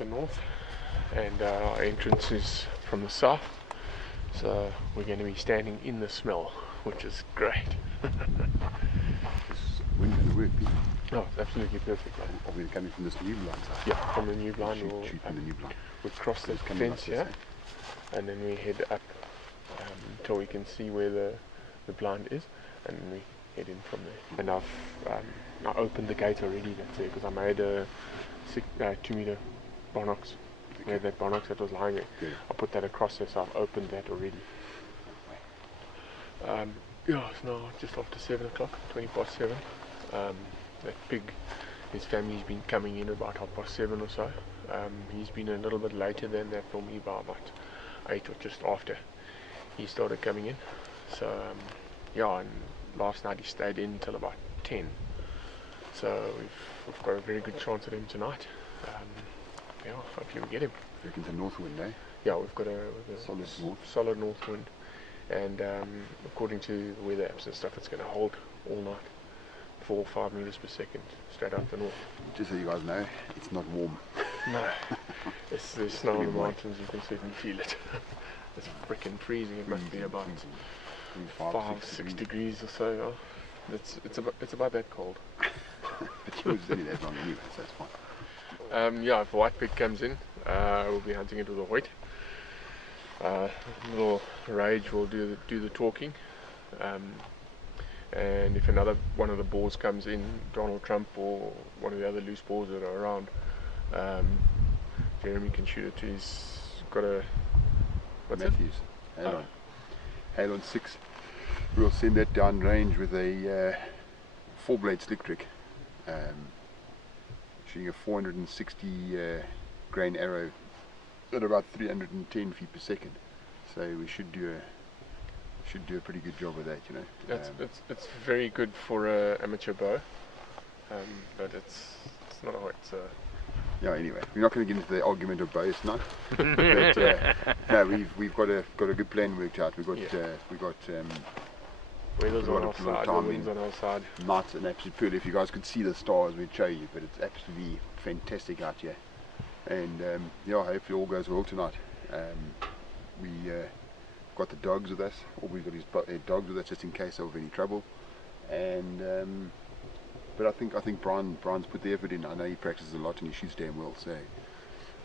the north, and our entrance is from the south, so we're going to be standing in the smell, which is great. This wind going to work, Pete? Oh, it's absolutely perfect. Right? Are we coming from this new blind side? Yeah, from the new blind. Shoot from the new blind. We'll cross the fence here, and then we head up until we can see where the blind is, and then we head in from there. And I opened the gate already, that's there, because I made a 2 meter bonox. Where that bonox that was lying there. Good. I put that across there, so I've opened that already. Yeah, it's now just after 7 o'clock, 20 past 7. That pig, his family's been coming in about 7:30 or so. He's been a little bit later than that, normally by about 8 or just after he started coming in. So yeah, and last night he stayed in till about 10. So we've got a very good chance at him tonight. Yeah, hopefully we get him. You reckon it's a north wind, eh? Yeah, we've got a solid north wind, and according to the weather apps and stuff, it's going to hold all night, 4 or 5 meters per second, straight out the north. Just so you guys know, it's not warm. No, there's snow on the mountains, you can certainly feel it. It's freaking freezing. It must be about 5-6 degrees or so. Yeah. It's about that cold. But yours is only that long anyway, so that's fine. Yeah, if a white pig comes in, we'll be hunting it with a white. Little Rage will do the talking, and if another one of the boars comes in, Donald Trump or one of the other loose boars that are around, Jeremy can shoot it. He's got a Matthews. Halon 6. We'll send that down range with a 4-blade slick trick. Shooting a 460 grain arrow at about 310 feet per second, so we should do a pretty good job of that, you know. It's very good for an amateur bow, but it's not a it's yeah. Anyway, we're not going to get into the argument of bows now. But no, we've got a good plan worked out. We've got weather's on our side, the wind's on our side. Night's an absolute pearl. If you guys could see the stars, we'd show you, but it's absolutely fantastic out here. And yeah, hopefully all goes well tonight. We got the dogs with us, or we've got his dogs with us just in case of any trouble. And but I think Brian's put the effort in. I know he practices a lot and he shoots damn well. So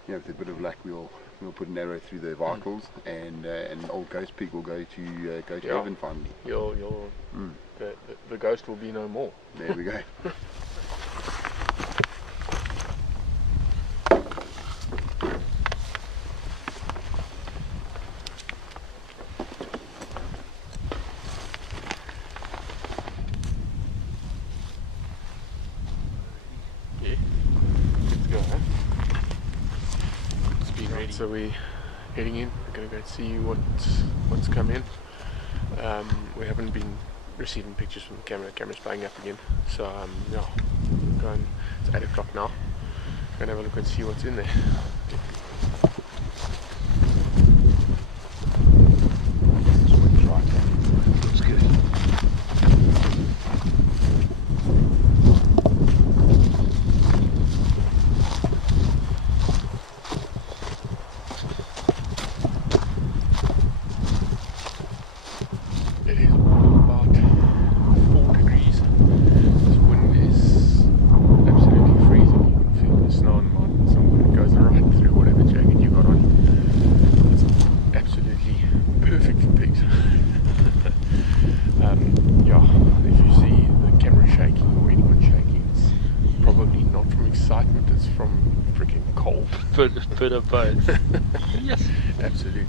you know, with a bit of luck, we'll put an arrow through the vitals, and old ghost pig will go to heaven finally. The ghost will be no more. There we go. So we're heading in. We're going to go see what's come in. We haven't been receiving pictures from the camera. The camera's playing up again. So yeah, we're going. It's 8 o'clock now. We're going to have a look and see what's in there. Looks good. It is about 4 degrees. This wind is absolutely freezing. You can feel the snow on the mountains, and it goes right through whatever jacket you got on. It's absolutely perfect for pigs. Yeah, if you see the camera shaking or anyone shaking, it's probably not from excitement, it's from freaking cold. Bit of both. Yes. Absolutely.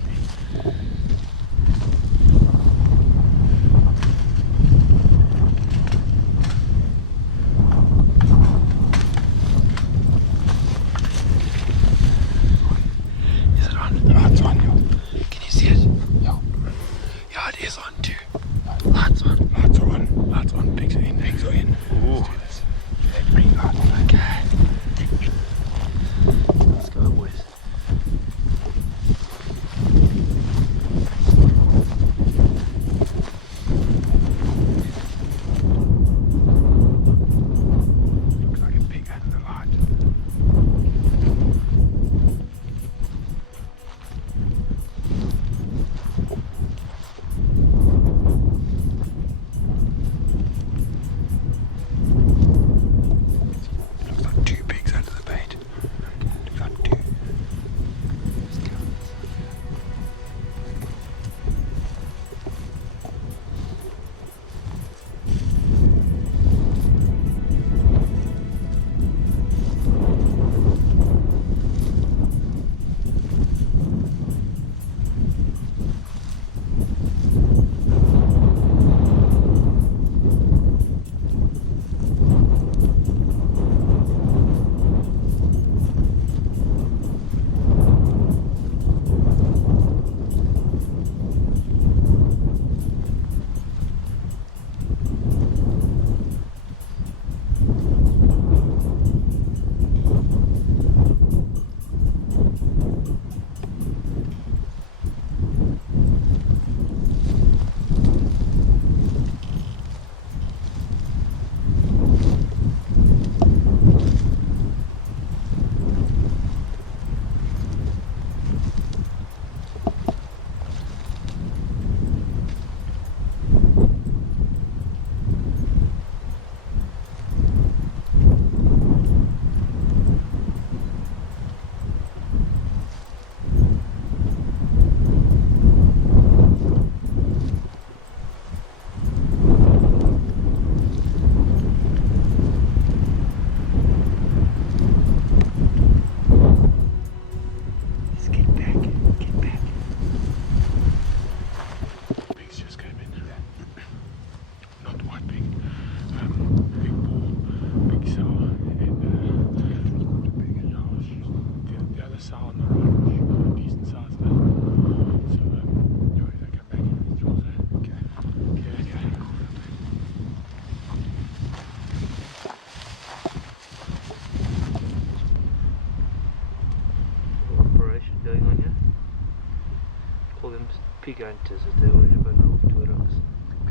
pig hunters, dat they worried about no toerings.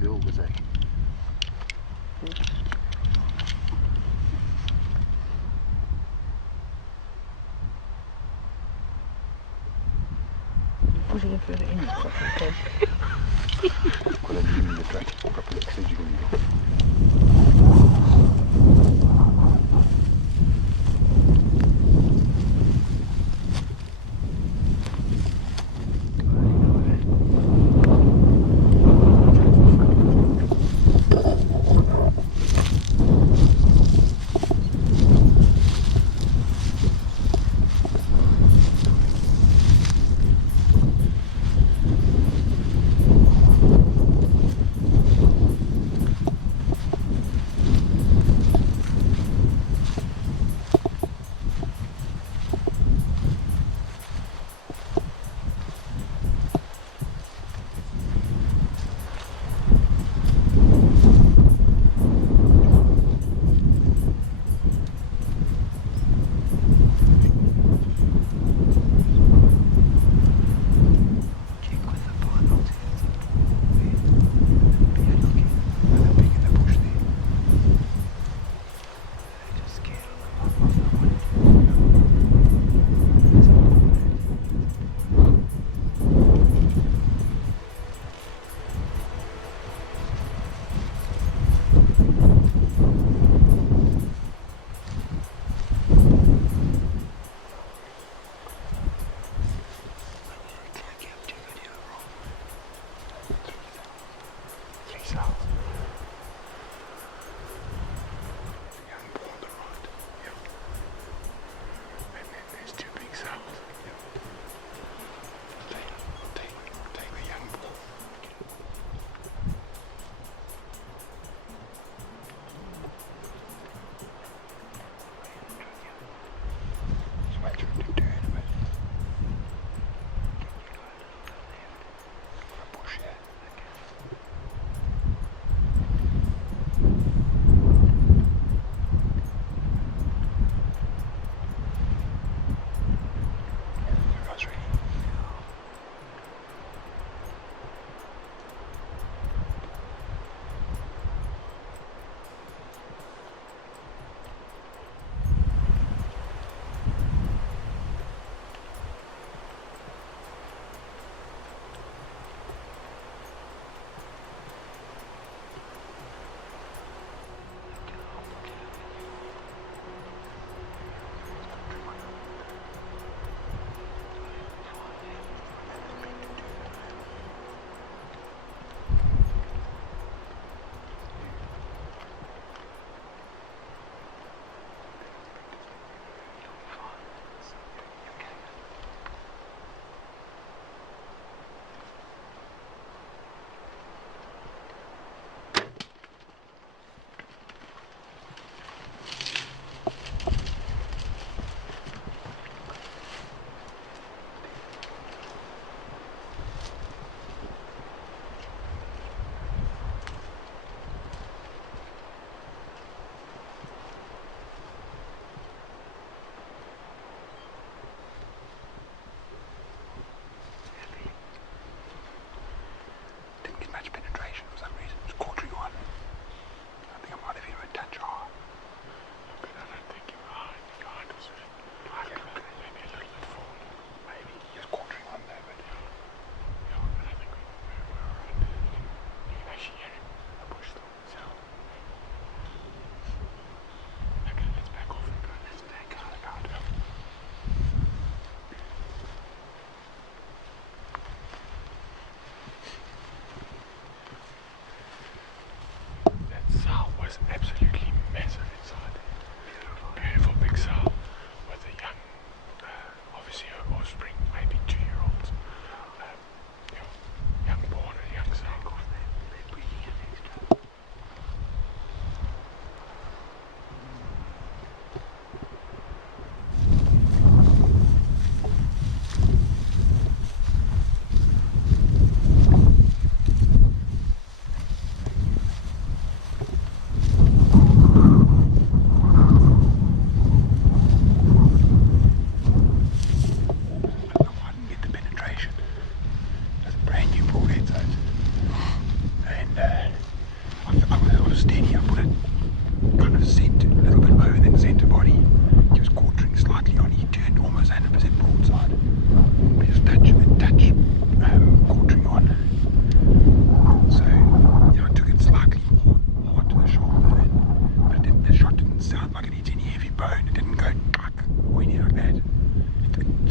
Cool was that? Pushing it further in. Quella lì in the track, proprio stage going to go.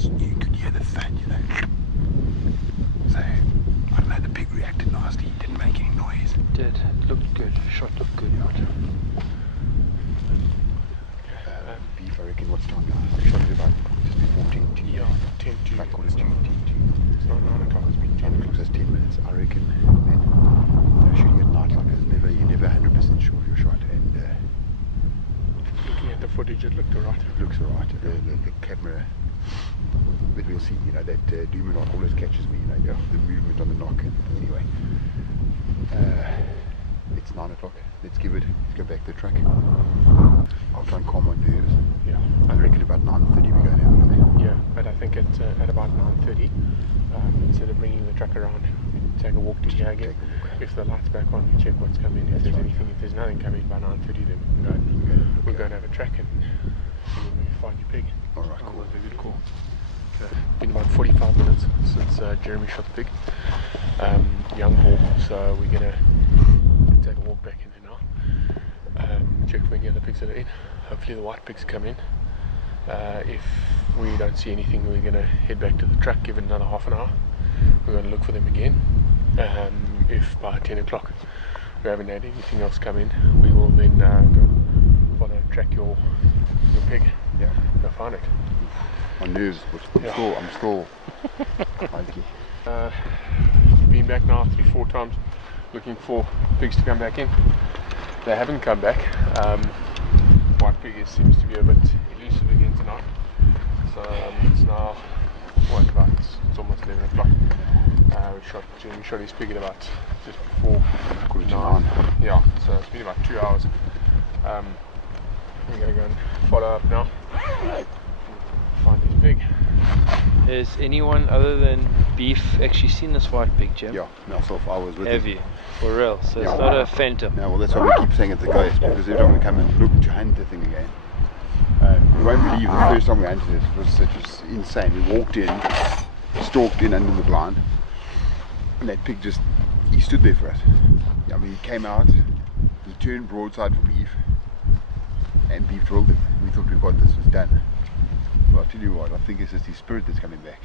you could hear the thud, you know. So, I don't know, the pig reacted nicely, he didn't make any noise. Did. Looked good. Shot looked good. Beef, I reckon, what's time now? We shot it about just before 10 to. Yeah, 10 to. Back quarter to 10 It's not 9 o'clock, it's been 10 10 o'clock, that's 10 minutes. I reckon, man, you know, shooting at night like this, you're never 100% sure of your shot. And looking at the footage, it looked alright. it looks alright. The camera, but we'll see, you know, that Dumanot always catches me, you know, the movement on the knock. Anyway, it's 9 o'clock. Let's give it, let's go back to the truck. I'll try and calm my nerves. Yeah. I reckon about 9:30 we go and have a look. Yeah, but I think at about 9:30, instead of bringing the truck around, we take a walk to here again. If the light's back on, we check what's coming. If there's anything, if there's nothing coming by 9:30, then we'll go and have a track and see when we find your pig. Alright, cool. Cool. Been about 45 minutes since Jeremy shot the pig. Young bull, so we're gonna take a walk back in there now. Check for any other pigs that are in. Hopefully the white pigs come in. If we don't see anything, we're gonna head back to the truck, give it another half an hour. We're gonna look for them again. If by 10 o'clock we haven't had anything else come in, we will then go follow, track your pig. Yeah. Go find it. My nerves, but I'm still funky. Been back now 3-4 times looking for pigs to come back in. They haven't come back. White pig seems to be a bit elusive again tonight. So it's now it's almost 11 o'clock. Jeremy shot his pig at about just before 9. Yeah, so it's been about 2 hours. We're going to go and follow up now. Find his pig. Has anyone other than Beef actually seen this white pig, Jim? Yeah, myself, I was with him. Have you? For real? So Yeah. it's not a phantom. No, well that's why we keep saying it's a ghost, because every time we come and look to hunt the thing again, you won't believe the first time we hunted it, it was insane. We walked in, stalked in under the blind, and that pig he stood there for us. I mean, he came out, he turned broadside for Beef, and Beef drilled him. We thought we got this, was done. Well, I'll tell you what, I think it's just his spirit that's coming back.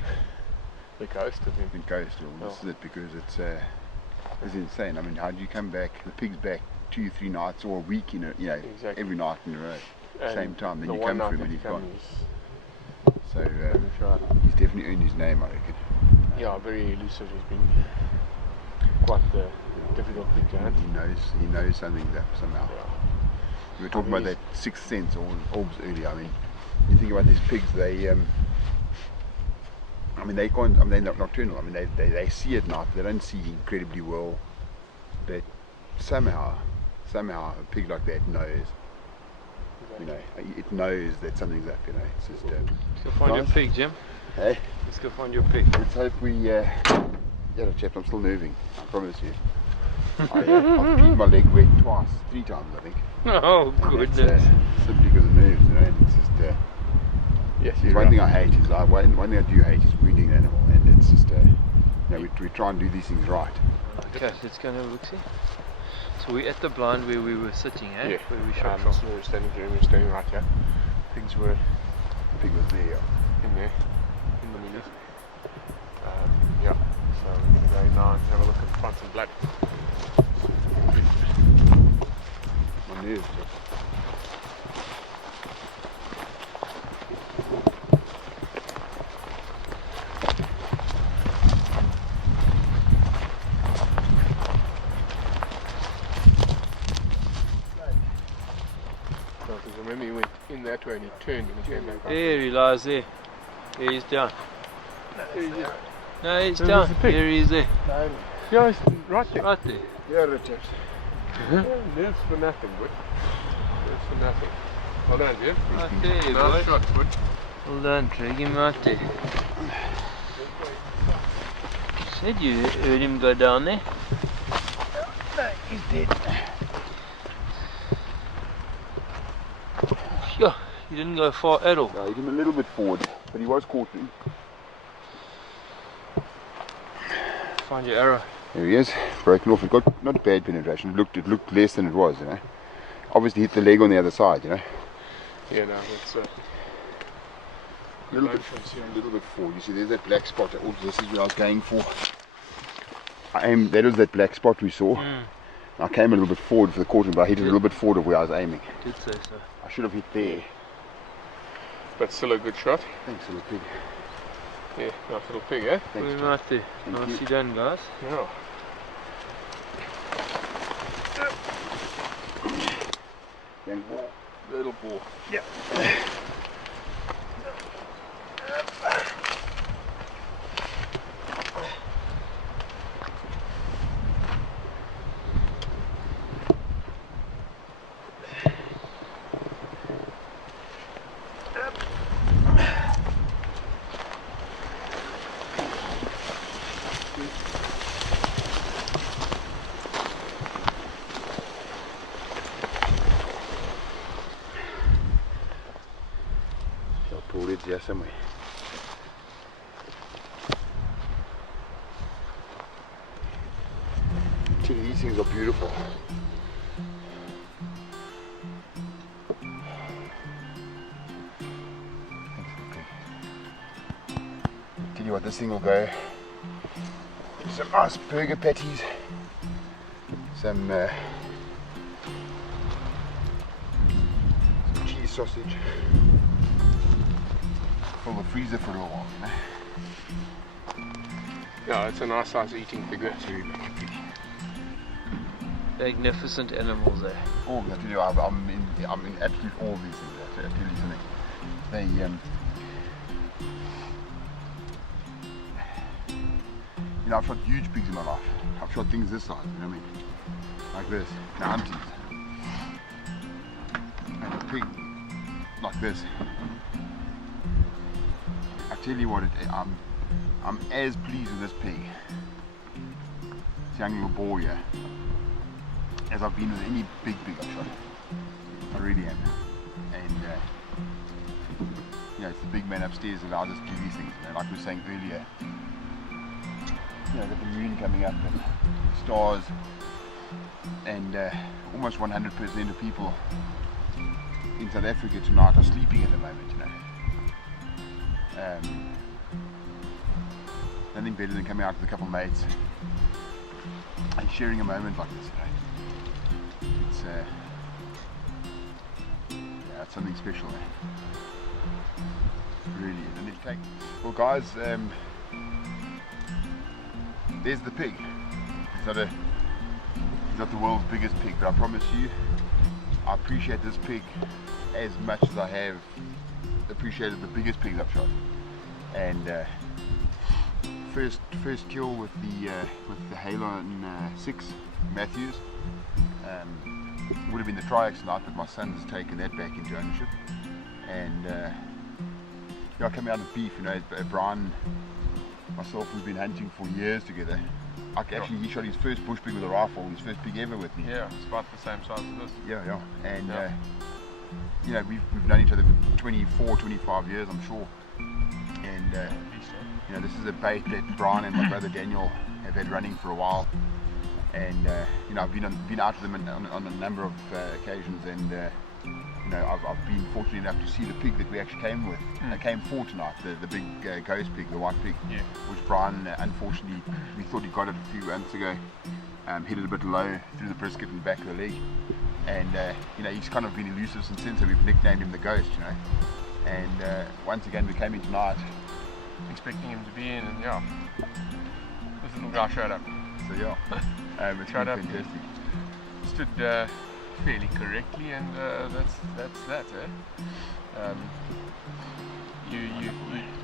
The ghost of him. The ghost, this is it, because it's insane. I mean, how do you come back, the pig's back 2-3 nights or a week in Exactly. every night in a row, And same time, then the you one come night for him that and he he's gone. comes, So right. he's definitely earned his name, I reckon. Yeah, very elusive. He's been quite the difficult pig to hunt. He knows something's up somehow. Yeah. We were talking about that sixth sense orbs earlier. I mean, you think about these pigs, they they're nocturnal. I mean, they see at night. They don't see incredibly well. But somehow a pig like that knows. You know, it knows that something's up. You know, it's just. Let's go find your pig, Jim. Hey, Let's go find your pig. let's hope we. Yeah, chaps, I'm still nerving. I promise you. I've beat my leg wet 3 times, I think. Oh, And goodness. it's, simply because of nerves, you know. And it's just. Yes, There's one thing I hate is one thing I do hate is wounding an animal, and it's just we try and do these things right. Okay, let's go and have a look see. So we're at the blind where we were sitting, eh? Yeah. Where we shot from. So we were standing right here. Pigs were The pig was there. in there, in the middle. Yeah. So we're going to go now and have a look and find some blood. My nerves. Just. Because remember he went in that way and he turned and he came back up. There he lies there. There he's down. No, he's Where's down. the pig? There he is there. Yeah, it's right there. Right there. Yeah, the chaps. Yeah, nerves for nothing, bud. Nerves for nothing. Well done, Jim. Right there, Nice boy. shot, bud. Well done, drag him right there. Said you heard him go down there. No, he's dead. Yeah, he didn't go far at all. No, he came a little bit forward, but he was caught in. Find your arrow. There he is, broken off. It got not bad penetration. It looked less than it was, you know. Obviously hit the leg on the other side, you know. Yeah, no, it's A little bit forward. You see, there's that black spot. Also, this is where I was going for. That was that black spot we saw. I came a little bit forward for the quarter, but I hit it a little bit forward of where I was aiming. Did say so. I should have hit there. But still a good shot. Thanks, little pig. Yeah, nice little pig, eh? Very nice there. Nicely done, guys. Yeah. Young ball. Little ball. Yeah. Pull it here somewhere. These things are beautiful. Tell you what, this thing will go. Some nice burger patties, some cheese sausage. Fill the freezer for a little while. Yeah, it's a nice size eating figure. Magnificent animals there. Oh, I tell you, I'm in absolute awe of these things. I tell you something. They you know, I've shot huge pigs in my life. I've shot things this size, you know what I mean? Like this, the hunties. And a pig like this. I tell you what, I'm as pleased with this pig, this young little boar here, as I've been with any big pig I've shot. I really am. And you know, it's the big man upstairs that I'll just do these things. You know, like we were saying earlier, you know, got the moon coming up and stars, and almost 100% of people in South Africa tonight are sleeping at the moment, you know. Nothing better than coming out with a couple of mates and sharing a moment like this, you know. It's yeah, it's something special, eh? It really is. And if well, guys, there's the pig. He's not the world's biggest pig, but I promise you, I appreciate this pig as much as I have appreciated the biggest pigs I've shot. And first kill with the Halon 6 Matthews would have been the Triax tonight, but my son's taken that back into ownership. And yeah, I come out of beef, you know. Brian, myself, we've been hunting for years together. Actually, he shot his first bush pig with a rifle, his first pig ever with me. Yeah, it's about the same size as this. Yeah. And you know, we've known each other for 24, 25 years, I'm sure. And you know, this is a bait that Brian and my brother Daniel have had running for a while. And you know, I've been out with them on a number of occasions, and you know, I've been fortunate enough to see the pig that we actually came with. Came for tonight, the big ghost pig, the white pig, which Brian, unfortunately, we thought he got it a few months ago. Hit it a bit low through the brisket and back of the leg, and you know, he's kind of been elusive since then, so we've nicknamed him the Ghost, you know. And once again, we came in tonight expecting him to be in, and yeah, this little guy showed up. So yeah, it's been fantastic. Stood fairly correctly, and that's that, eh? You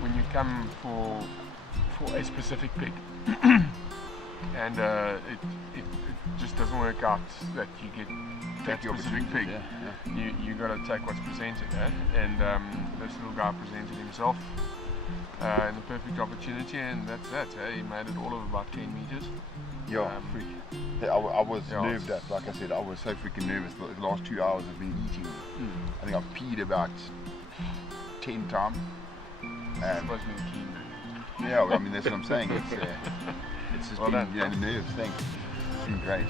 when you come for a specific pig, and it just doesn't work out that you get that specific pig. You got to take what's presented, eh? And this little guy presented himself in the perfect opportunity, and that's that. Eh? He made it all of about 10 meters. Yeah, I was nerved up. Like I said, I was so freaking nervous. The last 2 hours I've been eating. I think I've peed about 10 times. It's supposed to be keen. Yeah, I mean, that's what I'm saying. It's just well been, you know, the nerves. Thanks. It's been great.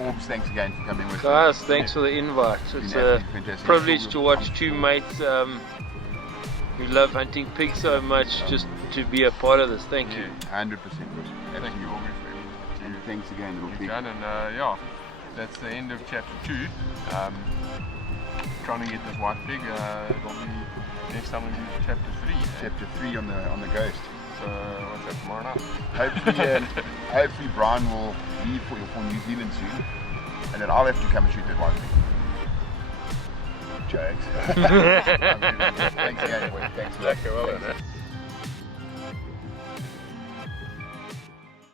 Orbs, thanks again for coming with us. Guys, thanks for the invite. It's a privilege to watch two mates We love hunting pigs so much just to be a part of this. Thank you. 100%. Thank you, Aubrey, for everything. And thanks again, little pig. Done, and yeah, that's the end of chapter 2. Trying to get this white pig. It'll be next time we do chapter 3. Chapter 3 on the ghost. So what's that, tomorrow night? Hopefully, hopefully Brian will leave for New Zealand soon, and then I'll have to come and shoot that white pig. Jokes. Thanks again, boy. Thanks a lot. Okay, well done.